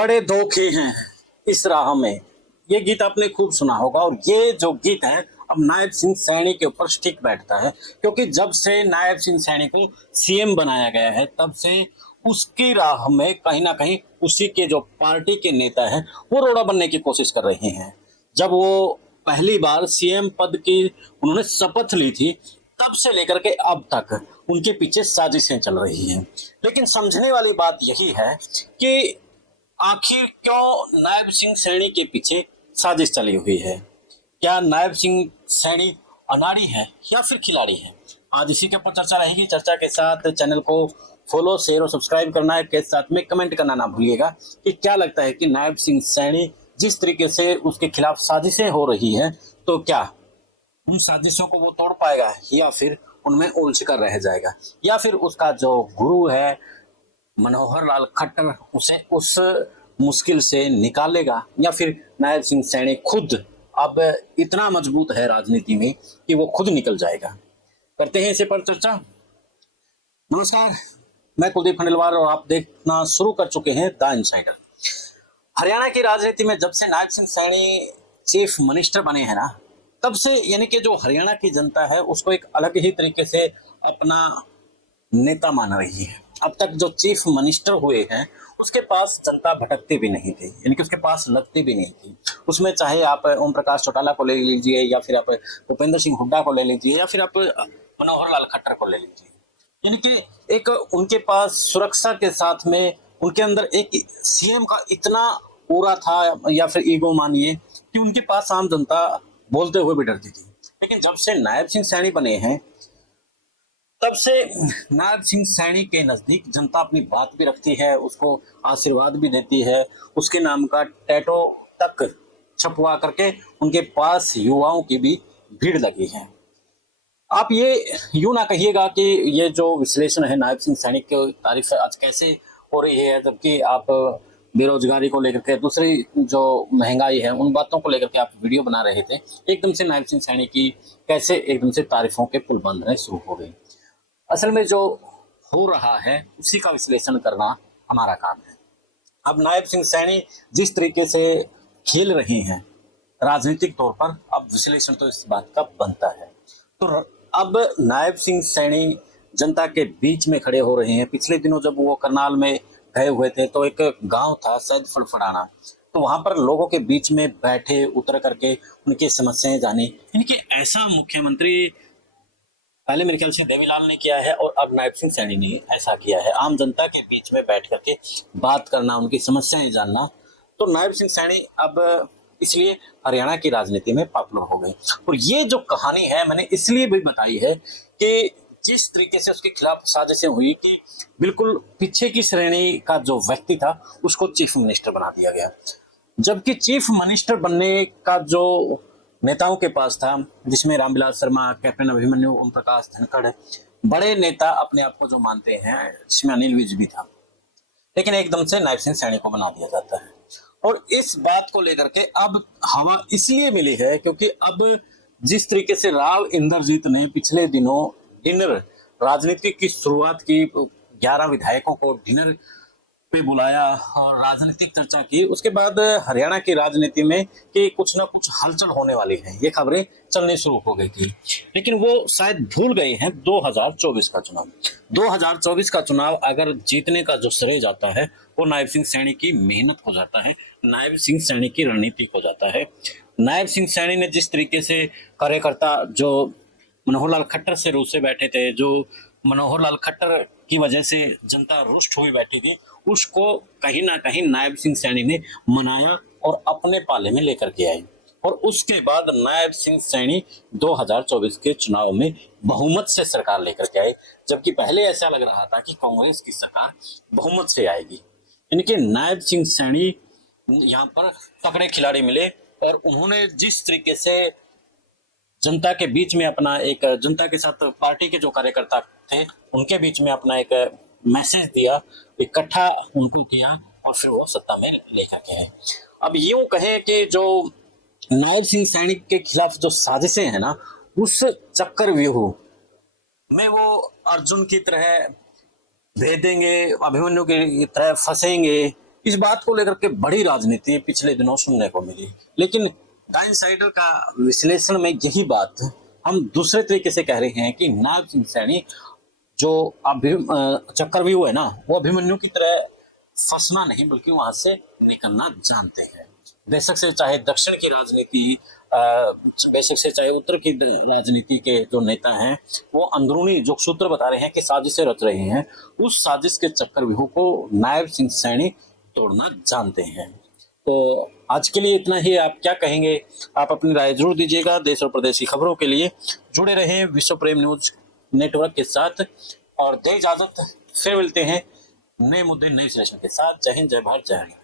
बड़े धोखे हैं इस राह में। ये गीत आपने खूब सुना होगा और ये जो गीत है अब नायब सिंह सैनी के ऊपर स्टिक बैठता है, क्योंकि जब से नायब सिंह सैनी को सीएम बनाया गया है तब से उसकी राह में कहीं ना कहीं उसी के जो पार्टी के नेता हैं वो रोड़ा बनने की कोशिश कर रहे हैं। जब वो पहली बार सीएम पद की उन्होंने शपथ ली थी तब से लेकर के अब तक उनके पीछे साजिशें चल रही हैं। लेकिन समझने वाली बात यही है कि आखिर क्यों नायब सिंह सैनी के पीछे साजिश चली हुई है। क्या नायब सिंह सैनी अनाड़ी है या फिर खिलाड़ी है? आज इसी के ऊपर चर्चा रहेगी। चर्चा के साथ चैनल को फॉलो, शेयर और सब्सक्राइब करना है के साथ में कमेंट करना ना भूलिएगा कि क्या लगता है कि नायब सिंह सैनी जिस तरीके से उसके खिलाफ साजिशें हो रही हैं तो क्या उन साजिशों को वो तोड़ पाएगा या फिर उनमें उलझ कर रह जाएगा, या फिर उसका जो गुरु है मनोहर लाल खट्टर उसे उस मुश्किल से निकालेगा, या फिर नायब सिंह सैनी खुद अब इतना मजबूत है राजनीति में कि वो खुद निकल जाएगा। करते हैं इसे पर चर्चा। नमस्कार, मैं कुलदीप खंडेलवाल और आप देखना शुरू कर चुके हैं द इनसाइडर। हरियाणा की राजनीति में जब से नायब सिंह सैनी चीफ मिनिस्टर बने हैं ना, तब से यानी कि जो हरियाणा की जनता है उसको एक अलग ही तरीके से अपना नेता मान रही है। अब तक जो चीफ मिनिस्टर हुए हैं उसके पास जनता भटकती भी नहीं थी, यानी कि उसके पास लगती भी नहीं थी। उसमें चाहे आप ओम प्रकाश चौटाला को ले लीजिए, या फिर आप भूपेंद्र सिंह हुड्डा को ले लीजिए, या फिर आप मनोहर लाल खट्टर को ले लीजिए, यानी कि एक उनके पास सुरक्षा के साथ में उनके अंदर एक सीएम का इतना पूरा था, या फिर ईगो मानिए, कि उनके पास आम जनता बोलते हुए भी डरती थी। लेकिन जब से नायब सिंह सैनी बने हैं तब से नायब सिंह सैनी के नजदीक जनता अपनी बात भी रखती है, उसको आशीर्वाद भी देती है, उसके नाम का टैटो तक छपवा करके उनके पास युवाओं की भी भीड़ लगी है। आप ये यूं ना कहिएगा कि ये जो विश्लेषण है नायब सिंह सैनी की तारीफ आज कैसे हो रही है, जबकि आप बेरोजगारी को लेकर के, दूसरी जो महंगाई है, उन बातों को लेकर के आप वीडियो बना रहे थे। एकदम से नायब सिंह सैनी की कैसे एकदम से तारीफों के पुल बंधने शुरू हो गई। असल में जो हो रहा है उसी का विश्लेषण करना हमारा काम है। अब नायब सिंह सैनी जिस तरीके से खेल रहे हैं राजनीतिक तौर पर, अब विश्लेषण तो इस बात का बनता है। तो अब नायब सिंह सैनी जनता के बीच में खड़े हो रहे हैं। पिछले दिनों जब वो करनाल में गए हुए थे तो एक गांव था शायद फड़फड़ाना, तो वहां पर लोगों के बीच में बैठे उतर करके उनकी समस्याएं जानी। यानी कि ऐसा मुख्यमंत्री पहले मेरे ख्याल से देवीलाल ने किया है और अब नायब सिंह सैनी ने ऐसा किया है, आम जनता के बीच में बैठ करके बात करना, उनकी समस्याएं जानना। तो नायब सिंह सैनी अब इसलिए हरियाणा की राजनीति में पॉपुलर हो गए। और ये जो कहानी है मैंने इसलिए भी बताई है कि जिस तरीके से उसके खिलाफ साजिशें हुई कि बिल्कुल पीछे की श्रेणी का जो व्यक्ति था उसको चीफ मिनिस्टर बना दिया गया, जबकि चीफ मिनिस्टर बनने का जो नेताओं के पास था, जिसमें रामविलास शर्मा, कैप्टन अभिमन्यु, ओम प्रकाश धनखड़, बड़े नेता अपने आप को जो मानते हैं, जिसमें अनिल विज भी था, लेकिन एकदम से नायब सिंह सैनी को बना दिया जाता है। और इस बात को लेकर के अब हवा इसलिए मिली है क्योंकि अब जिस तरीके से राव इंद्रजीत ने पिछले दिनों डिनर राजनीति की शुरुआत की, 11 विधायकों को डिनर पे बुलाया और राजनीतिक चर्चा की, उसके बाद हरियाणा की राजनीति में कि कुछ ना कुछ हलचल होने वाली है, ये खबरें चलनी शुरू हो गई थी। लेकिन वो शायद भूल गए हैं 2024 का चुनाव। 2024 का चुनाव अगर जीतने का जो श्रेय जाता है वो नायब सिंह सैनी की मेहनत को जाता है, नायब सिंह सैनी की रणनीति को जाता है। नायब सिंह सैनी ने जिस तरीके से कार्यकर्ता जो मनोहर लाल खट्टर से रूसे बैठे थे, जो मनोहर लाल खट्टर की वजह से जनता रुष्ट हुई बैठी थी, उसको कहीं ना कहीं नायब सिंह सैनी ने मनाया और अपने पाले में लेकर के आए। और उसके बाद नायब सिंह सैनी 2024 के चुनाव में बहुमत से सरकार लेकर के आए, जबकि पहले ऐसा लग रहा था कि कांग्रेस की सरकार बहुमत से आएगी। इनके नायब सिंह सैनी यहाँ पर तगड़े खिलाड़ी मिले और उन्होंने जिस तरीके से जनता के बीच में अपना एक, जनता के साथ पार्टी के जो कार्यकर्ता थे उनके बीच में अपना एक मैसेज दिया, इकट्ठा उनको किया और फिर वो सत्ता में लेकर के आए। अब यूं कहें कि जो नायब सिंह सैनी के खिलाफ जो साजिशें हैं ना, उस चक्कर व्यूह में वो अर्जुन की तरह भेदेंगे, अभिमन्यु की तरह फंसेंगे, इस बात को लेकर के बड़ी राजनीति पिछले दिनों सुनने को मिली, लेकिन द इनसाइडर का विश्लेषण में यही बात हम दूसरे तरीके से कह रहे हैं कि नायब सिंह सैनी जो चक्रव्यूह है ना, वो अभिमन्यु की तरह फंसना नहीं बल्कि वहां से निकलना जानते हैं। बेशक से चाहे दक्षिण की राजनीति, बेशक से चाहे उत्तर की राजनीति के जो नेता हैं वो अंदरूनी जो सूत्र बता रहे हैं कि साजिशें रच रहे हैं, उस साजिश के चक्रव्यूह को नायब सिंह सैनी तोड़ना जानते हैं। तो आज के लिए इतना ही। आप क्या कहेंगे? आप अपनी राय जरूर दीजिएगा। देश और प्रदेश की खबरों के लिए जुड़े रहें विश्व प्रेम न्यूज नेटवर्क के साथ, और दे इजाजत, फिर मिलते हैं नए मुद्दे नए सेशन के साथ। जय हिंद, जय भारत, जय हरियाणा।